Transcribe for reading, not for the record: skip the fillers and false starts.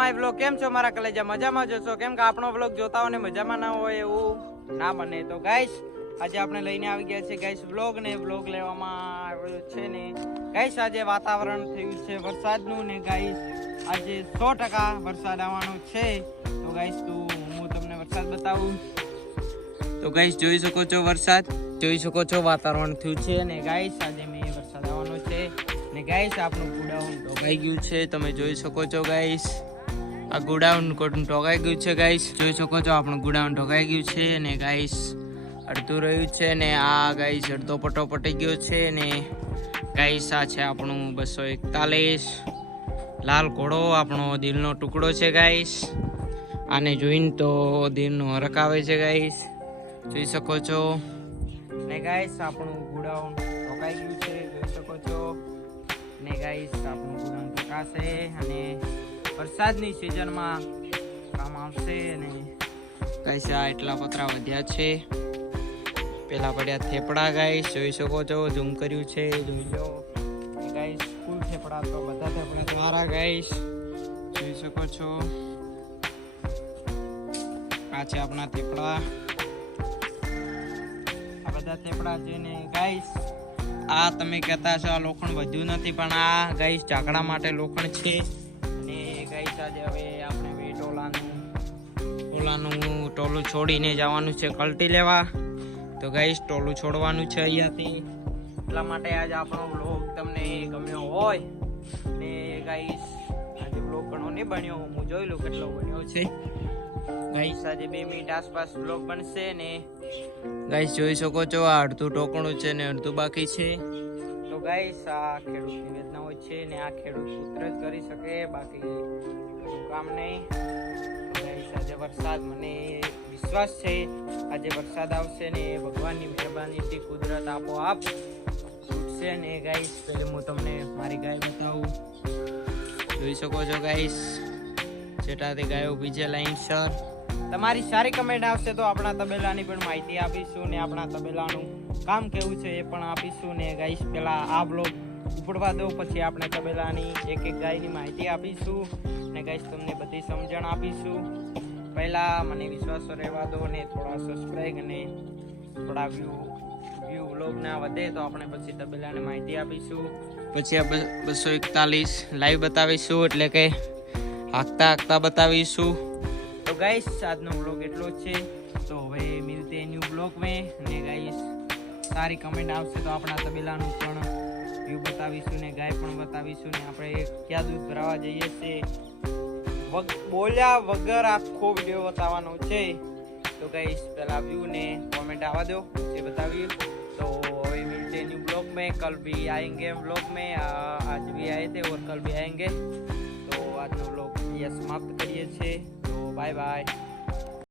My vlog કેમ છો મારા કલેજા મજામાં જશો કેમ કે આપણો વ્લોગ જોતા હોય ને મજામાં ના હોય એવું ના બને તો ગાઈસ આજે આપણે લઈને આવી ગયા છે ગાઈસ વ્લોગ ને વ્લોગ લેવામાં આવ્યો છે ને ગાઈસ આજે વાતાવરણ થયું છે વરસાદનું ને ગાઈસ આજે 100% વરસાદ આવવાનો છે તો ગાઈસ હું તમને વરસાદ બતાવું તો ગાઈસ જોઈ શકો છો વરસાદ જોઈ શકો છો વાતાવરણ થયું છે ને ગાઈસ આજે મેં વરસાદ આવવાનો છે ને ગાઈસ આપણું ગોડાઉન ઢોકાઈ ગયું છે તમે જોઈ શકો છો ગાઈસ આ ગોડાઉન ઢોકાઈ ગયું છે ગાઈસ જોઈ શકો છો આપણું ગોડાઉન ઢોકાઈ ગયું છે ને ગાઈસ અડધું રહ્યું છે ને આ ગાઈસ અડધો પટ્ટો પટી ગયો છે ને ગાઈસ આ છે આપણું 241 લાલ ઘોડો આપણો દિલનો ટુકડો છે ગાઈસ આને જોઈને તો દિલનો હરખ આવે છે ગાઈસ જોઈ શકો છો ને ગાઈસ આપણું ગોડાઉન ઢોકાઈ ગયું છે જોઈ શકો છો ને ગાઈસ આપણું ગોડાઉન ઢોકાશે અને વરસાદની સિઝનમાં કામ આવશે અને ગાઈસ આ એટલા પતરા વધ્યા છે પેલા પડ્યા થેપડા ગાઈસ જોઈ શકો છો ઝૂમ કર્યું છે જોઈ લો ગાઈસ ફૂલ થેપડા તો બધા થેપડા સારા ગાઈસ જોઈ શકો છો આ છે આપણા થેપડા આ બધા થેપડા છે ને ગાઈસ આ તમે કહેતા છો આ લોખંડ વધ્યું નથી પણ આ ગાઈસ ઝાકડા માટે લોખંડ છે અને ગાઈસ આજે હવે આપણે ટોલાનું ટોલું છોડીને જવાનું છે કલટી લેવા તો ગાઈસ ટોલું છોડવાનું છે અહીંયાથી એટલા માટે આજે આપણો વ્લોગ તમને ગમ્યો હોય ને ગાઈસ આજે વ્લોગ ઘણો નહીં બન્યો હું જોઈ લઉં કેટલો બન્યો છે ગાઈસ આજે 2 મિનિટ આસપાસ વ્લોગ બનશે ને ગાઈસ જોઈ શકો છો આ અડધું ટોકણું છે ને અડધું બાકી છે તો ગાઈસ આ ખેડૂતની વેદના હોય છે ને આ ખેડૂત પુત્ર જ કરી શકે બાકી કામ નહીં ગાઈસ આજે વરસાદ મને વિશ્વાસ છે આજે વરસાદ આવશે ને ભગવાનની મહેરબાનીથી કુદરત આપોઆપ છૂટશે ને ગાઈસ પહેલે હું તમને મારી ગાય બતાવું જોઈ શકો છો ગાઈસ જેટાથી ગાયો બીજે લાઈન સર તમારી સારી કમેન્ટ આવશે તો આપણા તબેલાની પણ માહિતી આપીશું ને આપણા તબેલાનું કામ કેવું છે એ પણ આપીશું ને ગાઈસ પહેલા આ બ્લોગ ઉપડવા દો પછી આપણે તબેલાની એક એક ગાયની માહિતી આપીશું ને ગાઈસ તમને બધી સમજણ આપીશું પહેલા મને વિશ્વાસ રહેવા દો ને થોડા સબસ્ક્રાઇબ અને થોડા વ્યૂ વ્લોગ ના વધે તો આપણે પછી તબેલાની માહિતી આપીશું પછી આ 241 લાઈવ બતાવીશું એટલે કે હાકતા બતાવીશું તો ગાઈસ આજનો વ્લોગ એટલો જ છે તો હવે મિલતે ન્યૂ વ્લોગ में ને ગાઈસ સારી કમેન્ટ આવશે તો આપણા તબેલાનું પણ વ્યૂ બતાવીશું ને ગાય પણ બતાવીશું ને આપણે ક્યાં દૂધ ભરાવા જઈએ છીએ બોલ્યા વગર આખો વિડીયો બતાવવાનો છે તો ગાઈસ પહેલા વ્યૂ ने कमेंट आवा दो ये बताइए तो अभी मिलते हैं न्यू ब्लॉग में कल भी आएंगे हम ब्लॉग में आज भी आए थे और कल भी आएंगे तो आज हम लोग ये समाप्त करिए तो बाय बाय।